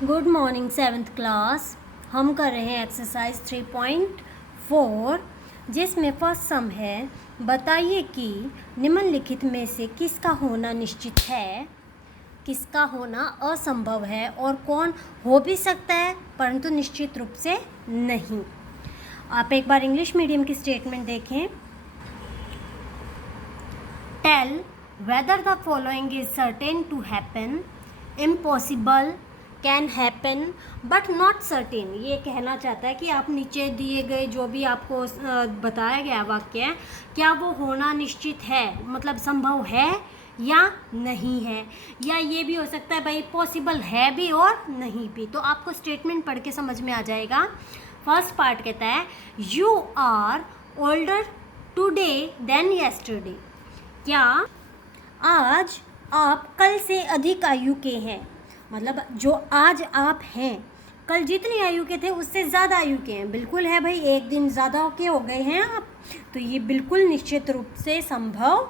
Good morning seventh class. हम कर रहे हैं एक्सरसाइज 3.4 जिसमें फर्स्ट सम है, बताइए कि निम्नलिखित में से किसका होना निश्चित है, किसका होना असंभव है और कौन हो भी सकता है परंतु निश्चित रूप से नहीं। आप एक बार इंग्लिश मीडियम की स्टेटमेंट देखें। Tell whether the following is certain to happen, impossible, can happen but not certain. ये कहना चाहता है कि आप नीचे दिए गए जो भी आपको बताया गया वाक्य, क्या वो होना निश्चित है, मतलब संभव है या नहीं है। या ये भी हो सकता है भाई पॉसिबल है भी और नहीं भी। तो आपको स्टेटमेंट पढ़ के समझ में आ जाएगा। फर्स्ट पार्ट कहता है you are older today than yesterday. क्या आज आप कल से अधिक आयु के हैं, मतलब जो आज आप हैं कल जितनी आयु के थे उससे ज़्यादा आयु के हैं। बिल्कुल है भाई, एक दिन ज़्यादा के हो गए हैं आप, तो ये बिल्कुल निश्चित रूप से संभव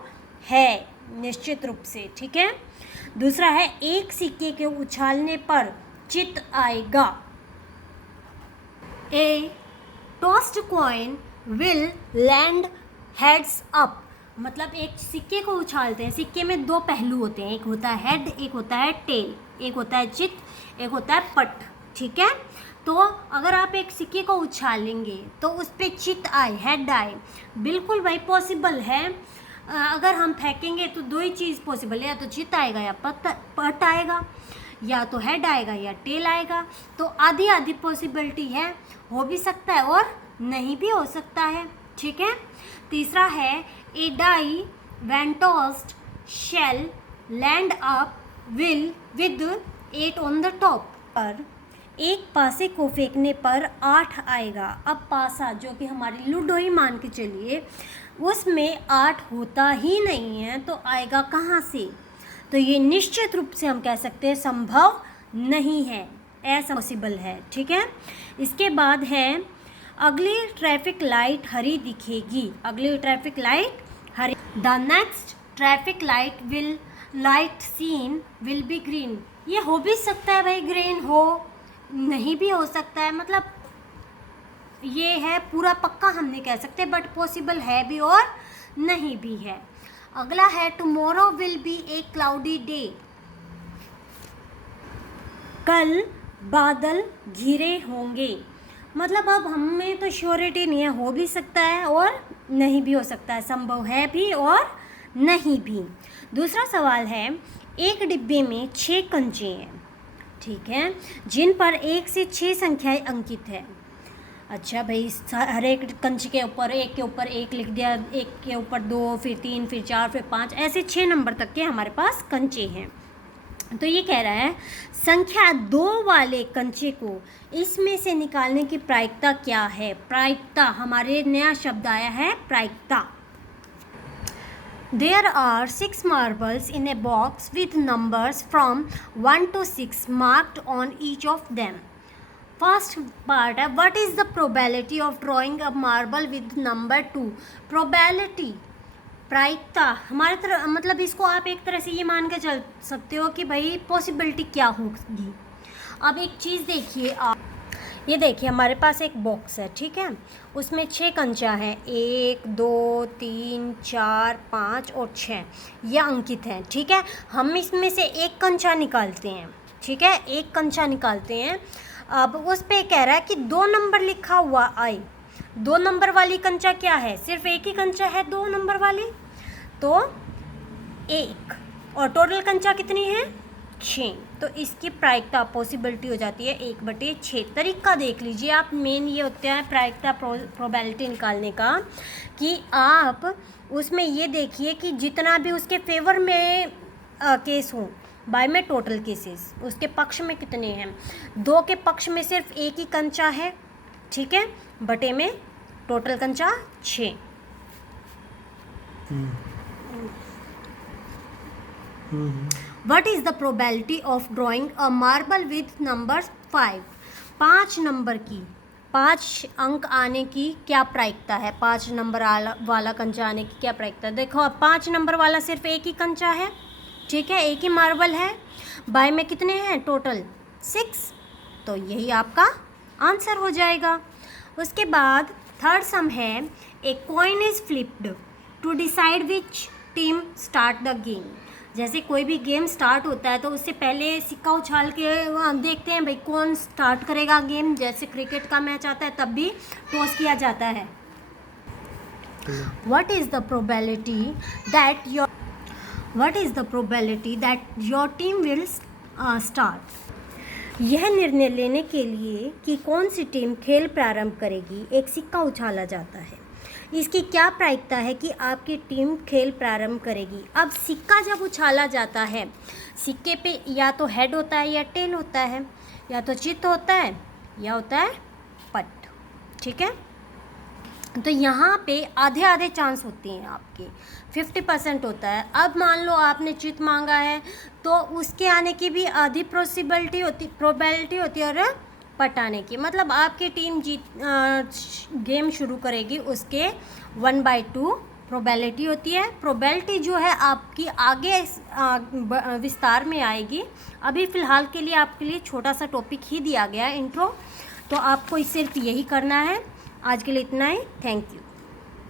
है, निश्चित रूप से। ठीक है। दूसरा है एक सिक्के के उछालने पर चित आएगा। A tossed coin will land heads up, मतलब एक सिक्के को उछालते हैं, सिक्के में दो पहलू होते हैं, एक होता है हेड, एक होता है टेल, एक होता है चित, एक होता है पट। ठीक है। तो अगर आप एक सिक्के को उछालेंगे तो उस पर चित आए, हेड आए, बिल्कुल भाई पॉसिबल है। अगर हम फेंकेंगे तो दो ही चीज़ पॉसिबल है, या तो चित आएगा या पट आएगा, या तो हेड आएगा या टेल आएगा। तो आधी आधी पॉसिबिलिटी है, हो भी सकता है और नहीं भी हो सकता है। ठीक है। तीसरा है a die when tossed shall land up will with 8 on the top. पर एक पासे को फेंकने पर 8 आएगा। अब पासा जो कि हमारी लूडो ही मान के चलिए, उसमें 8 होता ही नहीं है, तो आएगा कहाँ से। तो ये निश्चित रूप से हम कह सकते हैं संभव नहीं है, पॉसिबल है। ठीक है। इसके बाद है अगली ट्रैफिक लाइट हरी दिखेगी। अगली ट्रैफिक लाइट हरी। The next traffic light will light seen will be green. ये हो भी सकता है भाई, ग्रीन हो, नहीं भी हो सकता है, मतलब ये है पूरा पक्का हम नहीं कह सकते, बट पॉसिबल है भी और नहीं भी है। अगला है tomorrow will be A cloudy day. कल बादल घिरे होंगे, मतलब अब हमें तो श्योरिटी नहीं है, हो भी सकता है और नहीं भी हो सकता है, संभव है भी और नहीं भी। दूसरा सवाल है एक डिब्बे में 6 कंचे हैं, ठीक है, जिन पर 1 से 6 संख्याएं अंकित है। अच्छा भाई, हर एक कंचे के ऊपर एक लिख दिया, एक के ऊपर 2, फिर 3, फिर 4, फिर 5, ऐसे 6 नंबर तक के हमारे पास कंचे हैं। तो ये कह रहा है संख्या 2 वाले कंचे को इसमें से निकालने की प्रायिकता क्या है। प्रायिकता, हमारे नया शब्द आया है प्रायिकता। There are 6 marbles in a box with numbers from 1 to 6 marked on each of them. First part है what is the probability of drawing a marble with number 2। probability, प्रायिकता, हमारे तरह मतलब इसको आप एक तरह से ये मान के चल सकते हो कि भाई पॉसिबिलिटी क्या होगी। अब एक चीज़ देखिए आप, ये देखिए हमारे पास एक बॉक्स है, ठीक है, उसमें 6 कंचा है, 1, 2, 3, 4, 5 और 6, यह अंकित है। ठीक है। हम इसमें से एक कंचा निकालते हैं, ठीक है, एक कंचा निकालते हैं। अब उस पे कह रहा है कि 2 नंबर लिखा हुआ आए। 2 नंबर वाली कंचा क्या है, सिर्फ एक ही कंचा है 2 नंबर वाली, तो 1, और टोटल कंचा कितनी है 6, तो इसकी प्रायिकता पॉसिबिलिटी हो जाती है 1/6। तरीका देख लीजिए आप, मेन ये होता है प्रायिकता प्रोबेबिलिटी निकालने का, कि आप उसमें ये देखिए कि जितना भी उसके फेवर में केस हो, बाय में टोटल केसेस उसके पक्ष में कितने हैं। 2 के पक्ष में सिर्फ एक ही कंचा है, ठीक है, बटे में टोटल कंचा 6। What is the probability of drawing a marble with numbers 5। 5 number की, 5 अंक आने की क्या प्रायिकता है, 5 नंबर वाला कंचा आने की क्या प्रायिकता है। देखो अब 5 नंबर वाला सिर्फ एक ही कंचा है, ठीक है, एक ही मार्बल है, बाय में कितने हैं टोटल 6, तो यही आपका आंसर हो जाएगा। उसके बाद थर्ड सम है, a coin is flipped to decide which team start the game. जैसे कोई भी गेम स्टार्ट होता है तो उससे पहले सिक्का उछाल के देखते हैं भाई कौन स्टार्ट करेगा गेम। जैसे क्रिकेट का मैच आता है तब भी टॉस किया जाता है। What is the probability that your team will start? यह निर्णय लेने के लिए कि कौन सी टीम खेल प्रारंभ करेगी एक सिक्का उछाला जाता है। इसकी क्या प्रायिकता है कि आपकी टीम खेल प्रारंभ करेगी। अब सिक्का जब उछाला जाता है, सिक्के पे या तो हेड होता है या टेल होता है, या तो चित होता है या होता है पट। ठीक है, तो यहाँ पे आधे आधे चांस होते हैं आपके, 50% होता है। अब मान लो आपने चित मांगा है तो उसके आने की भी आधी प्रोबेबिलिटी होती है और पटाने की, मतलब आपकी टीम गेम शुरू करेगी उसके 1/2 प्रोबेबिलिटी होती है। प्रोबेबिलिटी जो है आपकी आगे विस्तार में आएगी। अभी फ़िलहाल के लिए आपके लिए छोटा सा टॉपिक ही दिया गया है इंट्रो, तो आपको सिर्फ यही करना है। आज के लिए इतना ही, थैंक यू।